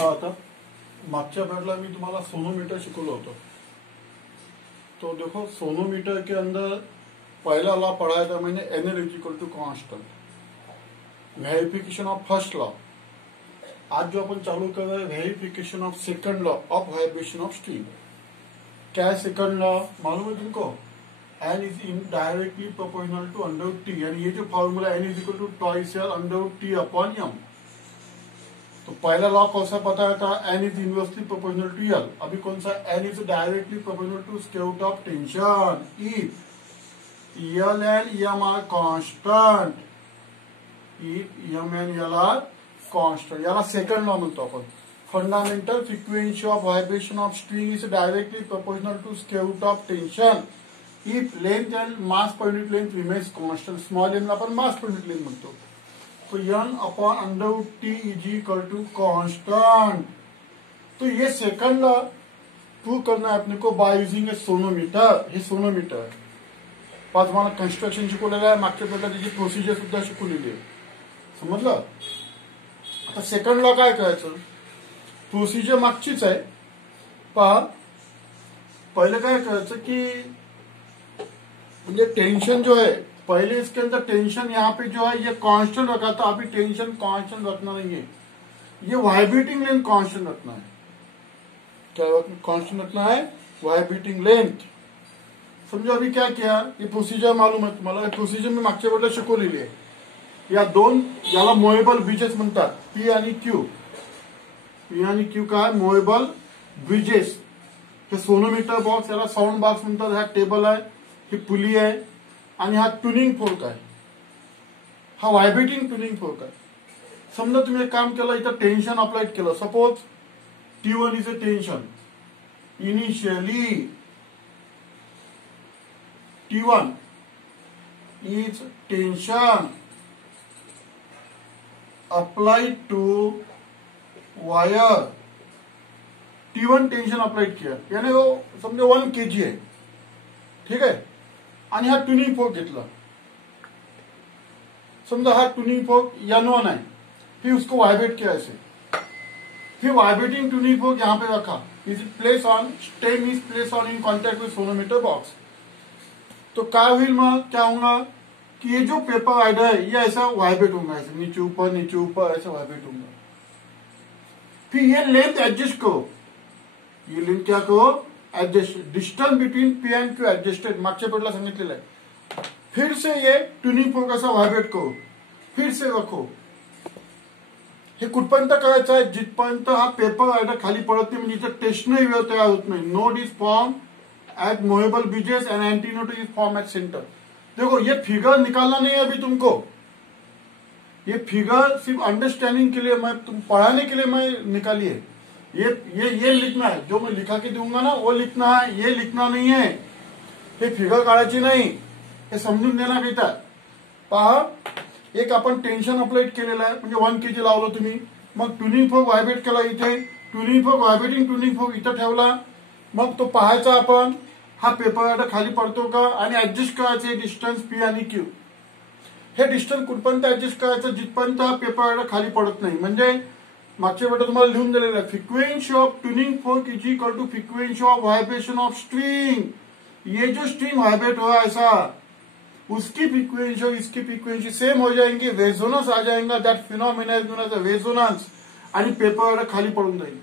आता मागच्या पार्टला मी तुम्हाला सोनोमीटर शिकवलं होतं। तो देखो सोनोमीटर के अंदर पहला लॉ पढ़ाया था मैंने, N L equal to constant, verification of first law. आज जो अपन चालू कर रहे हैं verification of second law of vibration of string. क्या है सेकंड लॉ मालूम है तुमको? N is in directly proportional to under T, यानी ये जो formula N is equal to twice under T upon M. तो पहला लॉ कौन सा बताया था? N is inversely proportional to L. अभी कौन सा? N is directly proportional to square root of tension if L and M are constant, if M and L are constant. याला सेकंड लॉ म्हणतो आपण। Fundamental frequency of vibration of string is directly proportional to square root of tension if length and mass per unit length remains constant. Small M ला आपण mass per unit length म्हणतो। तो N upon under T is equal to constant. तो ये second law prove करना है अपने को बाय यूजिंग ए सोनोमीटर। हे सोनोमीटर आहे। पहा तुम्हाला कन्स्ट्रक्शन शिकवलेलं आहे, मागच्या पेपरला त्याची प्रोसिजर सुद्धा शिकवलेली आहे, समजलं? आता सेकंड लॉ काय करायचं? प्रोसिजर मागचीच आहे। पहा पहले काय करायचं की म्हणजे टेंशन जो है पहले इसके अंदर टेंशन यहाँ पे जो है ये कांस्टेंट रखा था, अभी टेंशन कांस्टेंट रखना नहीं है, ये वाइब्रेटिंग लेंथ कांस्टेंट रखना है। क्या कांस्टेंट रखना है? Vibrating length. समझो अभी क्या किया, ये प्रोसिजर मालूम है तुम्हाला, प्रोसिजर मी मागच्या वेळेला शिकवलेली आहे। या दोन याला मोएबल ब्रिजेस म्हणतात, पी आणि क्यू। पी आणि क्यू काय? Movable bridges. हे सोनोमीटर बॉक्स, याला साऊंड बॉक्स म्हणतात। हा टेबल आहे, ही पुली आहे आणि हा ट्युनिंग फोर्क आहे, हा व्हायब्रेटिंग ट्युनिंग फोर्क आहे। समजा तुम्ही एक काम केलं, इथं टेन्शन अप्लाइड केलं। Suppose T1 is a tension, initially T1 is tension applied to wire। T1 tension applied किया, यानी वो समझो 1 kg है, ठीक है। आणि हा ट्युनिंग फोर्क घेतला। समजा हा ट्युनिंग फोर्क N1 है, फिर उसको वाइब्रेट किया ऐसे, फिर वाइब्रेटिंग ट्यूनिंग फोर्क यहाँ पे रखा। Is place on stem is place on in contact विद सोनोमीटर बॉक्स। तो क्या व्हील में क्या होगा कि ये जो पेपर आइडर है ये ऐसा वाइब्रेट होगा, ऐसे नीचे ऊपर ऐसे वाइब्रेट होगा। फिर ये लेंथ एडजस्ट करो, ये लेंथ क्या करो? Adjust. Distance between P end Q adjusted, मागच्या पेपरला सांगितलेलं आहे। फिर से ये ट्यूनिंग फोर्क ऐसा वाइब्रेट करो, फिर से रखो। हे कुठपर्यंत करायचं आहे? जिथपर्यंत हा पेपर आयडर खाली पडत नाही, म्हणजे इथं टेन्शनही वेळ तयार होत नाही। Node is form at movable bridges and antinode is form at centre. देखो ये फिगर निकालना नहीं है अभी तुमको, ये फिगर सिर्फ अंडरस्टैंडिंग के लिए, मैं तुम पढ़ाने के लिए मैं निकाली है। ये लिखना है, जो मैं लिखा के दूंगा ना वो लिखना है, ये लिखना नहीं है, ये फिगर काढायची नाही, हे समजून देण्याकरिता। पहा एक आपण टेन्शन अप्लाइड केलेलं आहे, म्हणजे 1 kg लावलं तुम्ही, मग ट्युनिंग फोर्क व्हायब्रेट केला इथे, tuning fork vibrating tuning fork इथं ठेवला। मग तो पाहायचा आपण हा पेपर खाली पडतो का, आणि ऍडजस्ट करायचे डिस्टन्स पी आणि क्यू। हे डिस्टन्स कुठपर्यंत ऍडजस्ट करायचं? जिथपर्यंत हा पेपर खाली पडत नाही। म्हणजे मागच्या वेळेला तुम्हाला लिहून दिलेलं आहे, frequency of tuning fork is equal to frequency of vibration of string. ये जो स्ट्रिंग वाइब्रेट हो रहा है ऐसा, उसकी फ्रीक्वेंसी और इसकी फ्रीक्वेंसी सेम हो जाएंगी, रेजोनेंस आ जाएगा। That phenomena is known as resonance. आणि पेपर आयडर खाली पडून जाईल।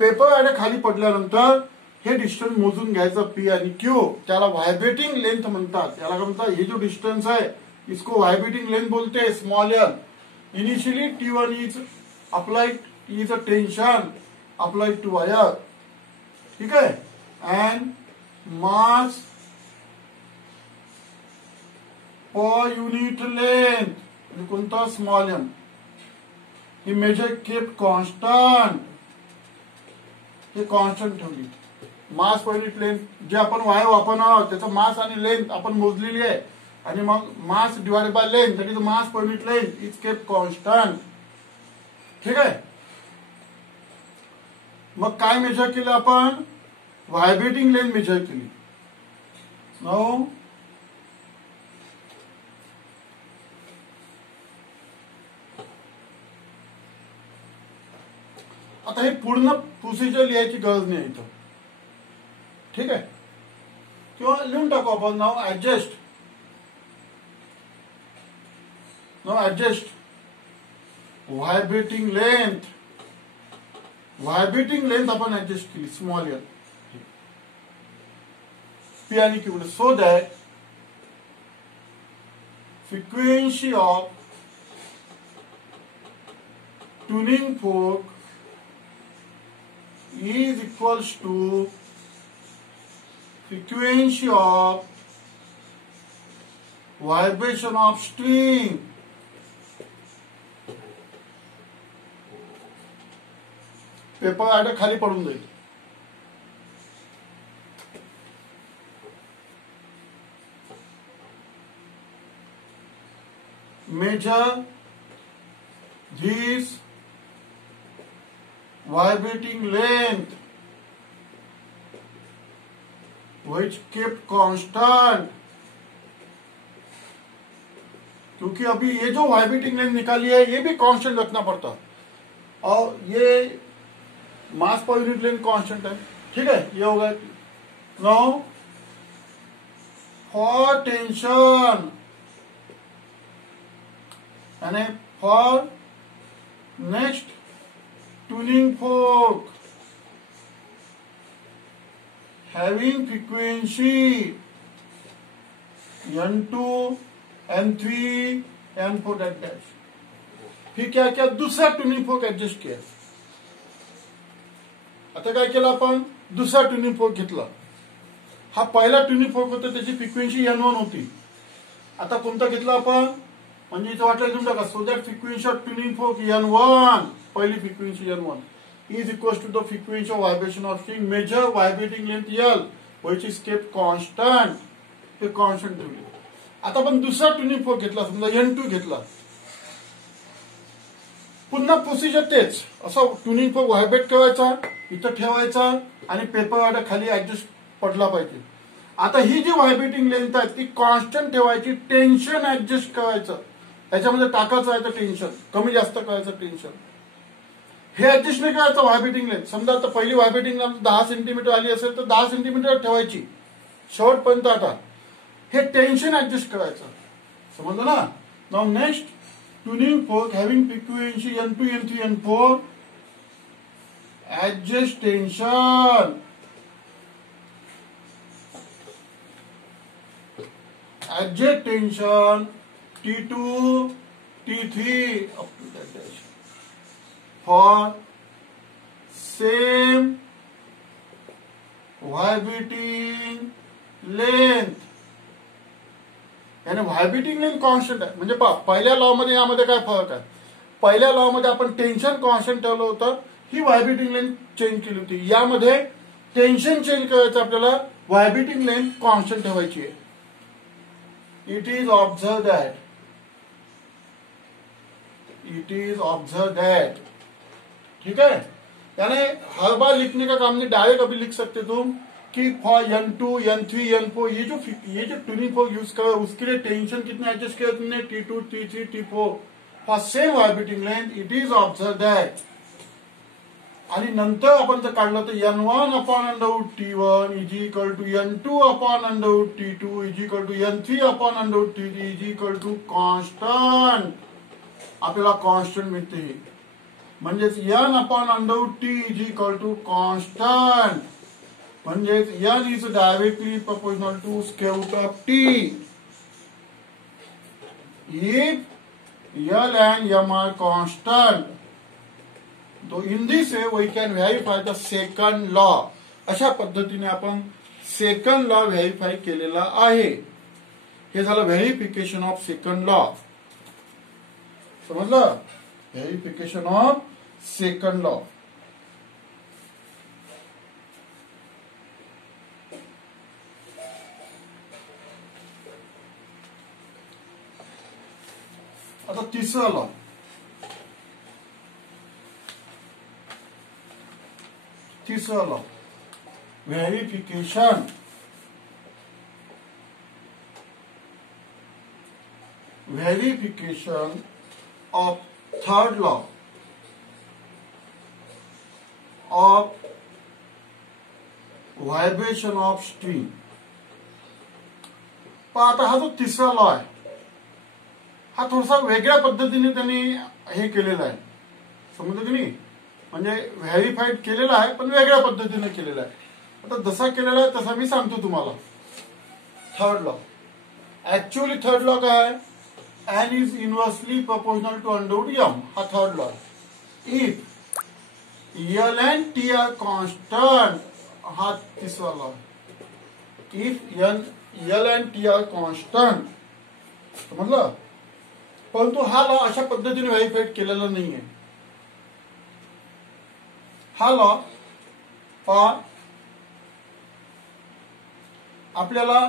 पेपर आयडर खाली पडल्यानंतर हे डिस्टन्स मोजून घ्यायचं, पी आणि क्यू, त्याला व्हायब्रेटिंग लेंथ म्हणतात। याला काय म्हणतात? हे जो डिस्टन्स आहे इसको व्हायब्रेटिंग लेंथ बोलते हैं, small L. Initially T1 is applied, is a tension applied to wire, ठीक है, and mass per unit length कोणता? Small M. ही मेजर केप कॉन्स्टंट, हे कॉन्स्टंट ठेवली। मास पर यूनिट लेंथ जे आपण वायर वापरणार आहोत त्याचा मास आणि लेंथ आपण मोजलेली आहे, आणि मग mass divided by length, that is mass per unit length is kept constant, ठीक आहे। मग काय मेजर केलं आपण? व्हायब्रेटिंग लेंथ मेजर केली। नाउ आता हे पूर्ण प्रोसिजर लिहायची गरज नाही इथं, ठीक आहे. किंवा लिहून टाकू आपण नाव ऍडजस्ट व्हायब्रेटिंग लेंथ आपण ऍडजस्ट केली स्मॉल एल पी आणि Q so that frequency of tuning fork is equals to frequency of vibration of string. Paper आड खाली पडून जाईल. Measure this vibrating length which kept constant, क्योंकि अभी ये जो वाइब्रेटिंग लेंथ निकाली है ये भी कांस्टेंट रखना पड़ता और ये मास पर यूनिट लेंथ कांस्टेंट है, ठीक है. ये होगा नाउ फॉर टेंशन यानी for next tuning fork having frequency N2, N3, N4 that dash. फिर क्या क्या दुसरा ट्यूनिंग फोर्क ऍडजस्ट किया. आता काय केलं आपण दुसरा ट्यूनिंग फोर्क घेतला. हा पहिला ट्यूनिंग फोर्क होता त्याची फ्रिक्वेन्सी N1 होती. आता कोणता घेतला आपण म्हणजे इथं वाटलं तुमचा का so that frequency of tuning fork N1 पहिली frequency N1 is equals to the frequency of vibration of string. Measure vibrating length L which is kept constant. हे कॉन्स्टंट ठेवले. आता आपण दुसरा ट्यूनिंग फोर्क घेतला समजा N2 घेतला. पुन्हा प्रोसिजर तेच असं ट्यूनिंग फोर्क व्हायब्रेट ठेवायचा इथं ठेवायचा आणि पेपर वाटा खाली ऍडजस्ट पडला पाहिजे. आता ही जी व्हायब्रेटिंग लेंथ आहे ती कॉन्स्टंट ठेवायची. टेन्शन ऍडजस्ट करायचं त्याच्यामध्ये टाकायचं आहे तर टेन्शन कमी जास्त करायचं टेन्शन हे ऍडजस्ट नाही करायचं. व्हायब्रेटिंग लेंथ समजा आता पहिली व्हायब्रेटिंग लेंथ 10 सेंटीमीटर आली असेल तर 10 सेंटीमीटर ठेवायची शेवटपर्यंत. आता हे टेन्शन ऍडजस्ट करायचं समजलं ना. Now next tuning fork having frequency N2, N3, N4 adjust tension T2, T3 up to that dash for same vibrating length. यानी व्हायब्रेटिंग लेंथ कॉन्स्टंट आहे म्हणजे पहा पहिल्या लॉ मध्ये यामध्ये काय फरक आहे. पहिल्या लॉ मध्ये आपण टेन्शन कॉन्स्टंट ठेवलं होतं ही व्हायब्रेटिंग लेंथ चेंज केली होती. यामध्ये टेन्शन चेंज करायचं आपल्याला व्हायब्रेटिंग लेंथ कॉन्स्टंट ठेवायची आहे. It is observed that ठीक है. यानी हर बार लिखने का काम नहीं डायरेक्ट अभी लिख सकते तुम कि फॉर N2, N3, N4 ये जो ट्यूनिंग फोर्क यूज करो उसके लिए टेंशन कितने एडजस्ट किया तुमने T2, T3, T4 for same vibrating length. It is observe that आणि नंतर आपण जर काढलं तर N1 upon under root T1 is equal to N2 upon under root T2 is equal to N3 upon under root T3 is equal to constant. आपल्याला constant मिळते म्हणजेच N upon under root T is equal to constant म्हणजेच N is directly proportional to square root of T. If L and M are constant, तो in this way we can verify the second law. अशा पद्धतीने आपण second law verify केलेला आहे. हे झालं verification of second law. समजलं verification of second law. आता तिसरा law verification of third law. of vibration of string. पण आता हा जो तिसरा लॉ आहे हा थोडासा वेगळ्या पद्धतीने त्यांनी हे केलेला आहे, समजलं की नाही. म्हणजे व्हेरीफाईड केलेला आहे पण वेगळ्या पद्धतीने केलेला आहे. आता जसा केलेला आहे तसा मी सांगतो तुम्हाला. Third law, actually third law काय आहे, N is inversely proportional to under root M. हा थर्ड लॉ आहे. If L and T are constant, हा तिसरा लॉ आहे. If L and T are constant, समजलं. परंतु हा लॉ अशा पद्धतीने व्हेरीफाईड केलेला नाहीये. हा लॉ आपल्याला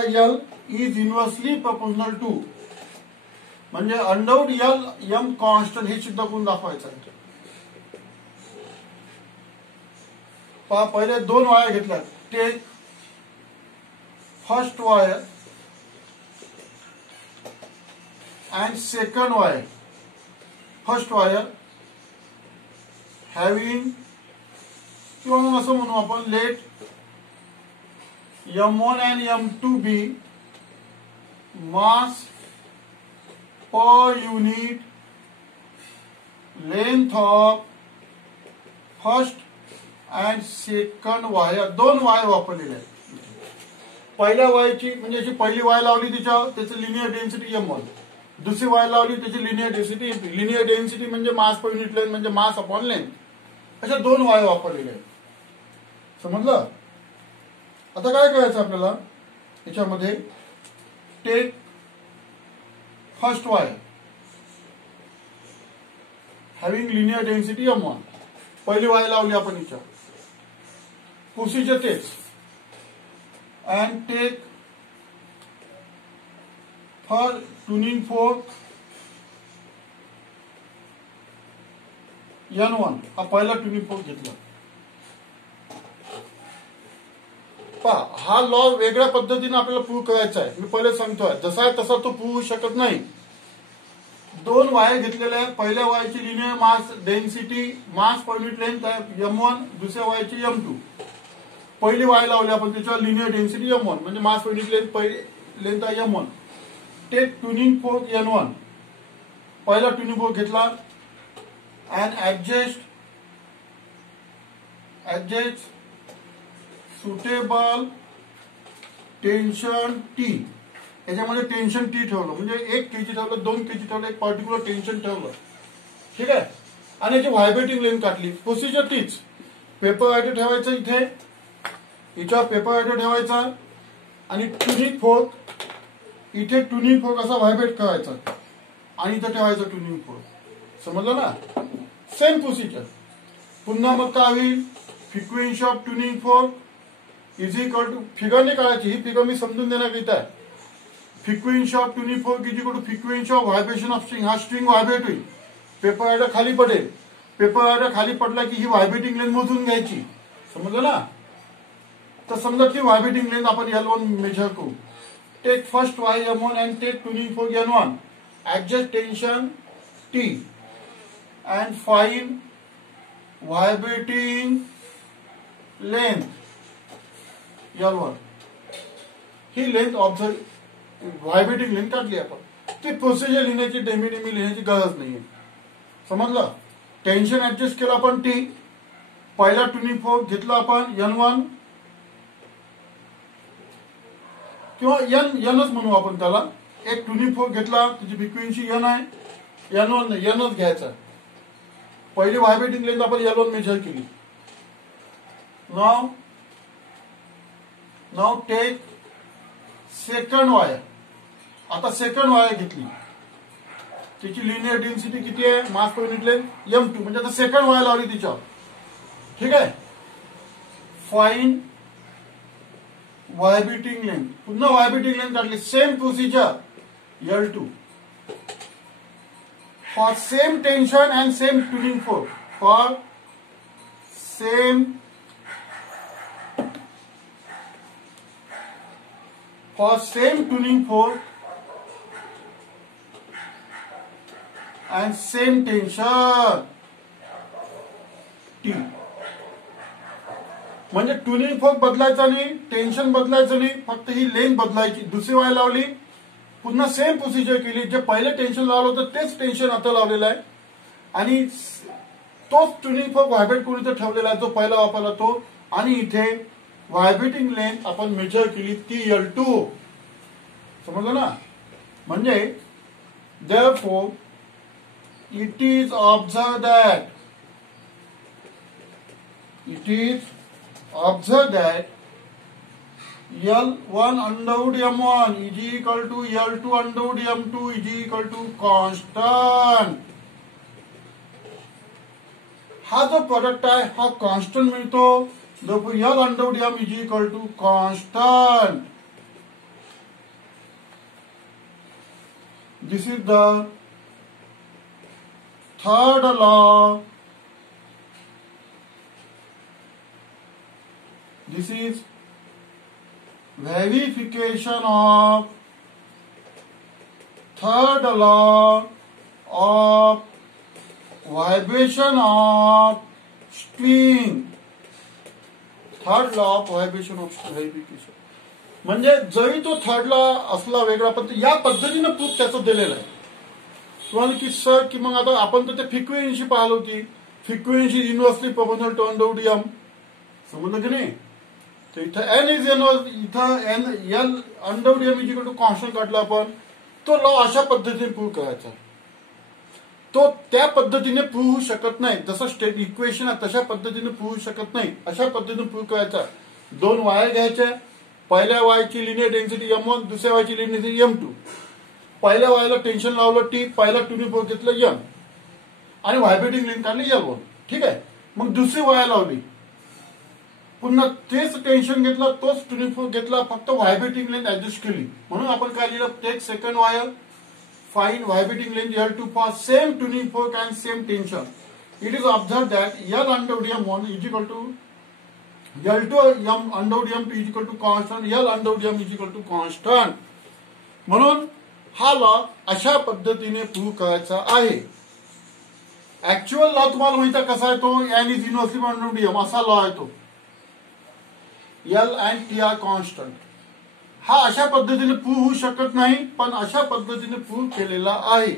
L is inversely proportional to, म्हणजे अंडररूट एल एम कॉन्स्टंट हे सिद्ध करून दाखवायचं आहे. पहिले दोन वायर घेतल्या. Take first wire and second wire. First wire having, किंवा मग असं म्हणू आपण, late M1 and M2 be mass per unit length of first and second wire. दोन वायर वापरलेले आहेत. पहिल्या वायरची म्हणजे जी पहिली वायर लावली त्याची लिनियर डेन्सिटी M1, दुसरी वायर लावली त्याची linear density M2. Linear density म्हणजे मास पर युनिट लेंथ म्हणजे मास अपॉन लेंथ. अशा दोन वायर वापरलेले आहेत, समजलं. आता काय करायचं आपल्याला याच्यामध्ये, take first wire having linear density M1, पहिली वायर लावली आपण हिच्या, प्रोसिजर तेच. And take for tuning fork N1, हा पहिला ट्युनिंग फोर्क घेतला. हा लॉ वेगळ्या पद्धतीने आपल्याला प्रूव्ह करायचा आहे. मी पहिले सांगतोय, जसा आहे तसा तो प्रूव्ह शकत नाही. दोन वायर घेतलेल्या आहेत. पहिल्या वायरची linear mass density mass per unit length M1, दुसऱ्या वायरची M2. पहिली वायर लावली आपण त्याच्यावर लिनियर डेन्सिटी M1 म्हणजे मास पर युनिट लेंथ आहे M1. Take tuning fork N1, पहिला ट्युनिंग फोर्क घेतला and adjust suitable tension T. याच्यामध्ये टेन्शन T ठेवलं, म्हणजे 1 kg ठेवलं, 2 kg ठेवलं, एक पर्टिक्युलर टेन्शन ठेवलं, ठीक आहे. आणि याची व्हायब्रेटिंग लेंथ काढली. प्रोसिजर तीच. पेपर आयडर ठेवायचं इथे, याच्यावर पेपर आयडर ठेवायचा आणि ट्युनिंग फोर्क इथे ट्युनिंग फोर्क असा व्हायब्रेट करायचा आणि इथे ठेवायचं ट्युनिंग फोर्क. समजलं ना. Same procedure. पुन्हा मग काय होईल, frequency of tuning fork is equal to, फिगरने काढायची, ही फिगर मी समजून देण्याकरिता आहे. Frequency of tuning fork is equal to frequency of vibration of string. हा स्ट्रिंग व्हायब्रेट होईल, पेपर आयडर खाली पडेल. पेपर आयडर खाली पडला की ही व्हायब्रेटिंग लेंथ मोजून घ्यायची. समजलं ना. तर समजा की व्हायब्रेटिंग लेंथ आपण L1 मेजर करू. Take first wire M1 and take tuning fork N1. Adjust tension T and find vibrating length L1. He length observe, vibrating length काढली आपण. ती प्रोसिजर लिहिण्याची, डेमी लिहिण्याची गरज नाहीये. समजलं. टेन्शन ऍडजस्ट केलं आपण T. पहिला ट्युनिंग फोर्क घेतला आपण N1 किंवा Nच म्हणू आपण त्याला. एक ट्युनिंग फोर्क घेतला, त्याची फ्रिक्वेन्सी N आहे, N1 नाही, Nच घ्यायचा. पहिली व्हायब्रेटिंग लेंथ आपण L1 मेजर केली. नाव टेक सेकंड वायर. आता सेकंड वायर घेतली, त्याची लिनियर डेन्सिटी किती आहे, मास पर युनिट लेंथ M2, म्हणजे आता सेकंड वायर लावली तिच्यावर, ठीक आहे. फाईन व्हायब्रेटिंग लेंथ, पुन्हा व्हायब्रेटिंग लेंथ काढली. Same procedure L2 for same tension and same tuning fork. For same tuning fork and same tension. T. म्हणजे ट्युनिंग फोर्क बदलायचा नाही, टेन्शन बदलायचं नाही, फक्त ही लेन बदलायची. दुसरी वायर लावली, पुन्हा सेम प्रोसिजर केली. जे पहिले टेन्शन लावलं होतं तेच टेन्शन आता लावलेलं आहे आणि तोच ट्युनिंग फोर्क व्हायब्रेट करून इथे ठेवलेला आहे जो पहिला वापरला तो. आणि इथे व्हायब्रेटिंग लेंथ आपण मेजर केली ती L2. समजलं ना? म्हणजे therefore it is observed that L1 under root M1 is equal to L2 under root M2 is equal to constant. हा जो प्रोडक्ट आहे हा कॉन्स्टंट मिळतो. therefore L under root M is equal to constant. This is the third law. This is verification of third law of vibration of string. Third law of vibration of verification. म्हणजे जरी तो third law असला वेगळा पण या पद्धतीने proof त्याचं दिलेलं आहे. तुम्हाला की सर की मग आता आपण तर ते फ्रिक्वेन्सी पाहिली होती. Frequency inversely proportional to under root M. समजलं की नाही? तर इथं एन इज इथं N L under root M is equal to constant काढला आपण. तो लॉ अशा पद्धतीने प्रूव्ह करायचा. तो त्या पद्धतीने प्रूव्ह होऊ शकत नाही. जसं स्टेट इक्वेशन आहे तशा पद्धतीने प्रूव्ह होऊ शकत नाही. अशा पद्धतीने प्रूव्ह करायचा. दोन वायर घ्यायच्या. पहिल्या वायरची लिनियर डेन्सिटी M1, दुसऱ्या वायरची लिनियर डेन्सिटी M2. पहिल्या वायरला टेन्शन लावलं T, पहिला ट्युनिंग फोर्क घेतलं M आणि व्हायब्रेटिंग लेंथ काढली L1. ठीक आहे. मग दुसरी वायर लावली, पुन्हा तेच टेन्शन घेतलं, तोच ट्युनिंग फोर्क घेतला, फक्त व्हायब्रेटिंग लेंथ ऍडजस्ट केली. म्हणून आपण काय लिहिलं? Take second wire, find vibrating length L2 for same tuning fork and same tension. It is observe that L under root M1 is equal to L2 M under root M2 is equal to constant. L under root M is equal to constant. म्हणून हा law अशा पद्धतीने prove करायचा आहे. Actual law तुम्हाला माहिती आहे कसा आहे? तो N is inversely under root M असा लॉ आहे तो. L and T are constant. हा अशा पद्धतीने प्रूव्ह होऊ शकत नाही, पण अशा पद्धतीने प्रूव्ह केलेला आहे.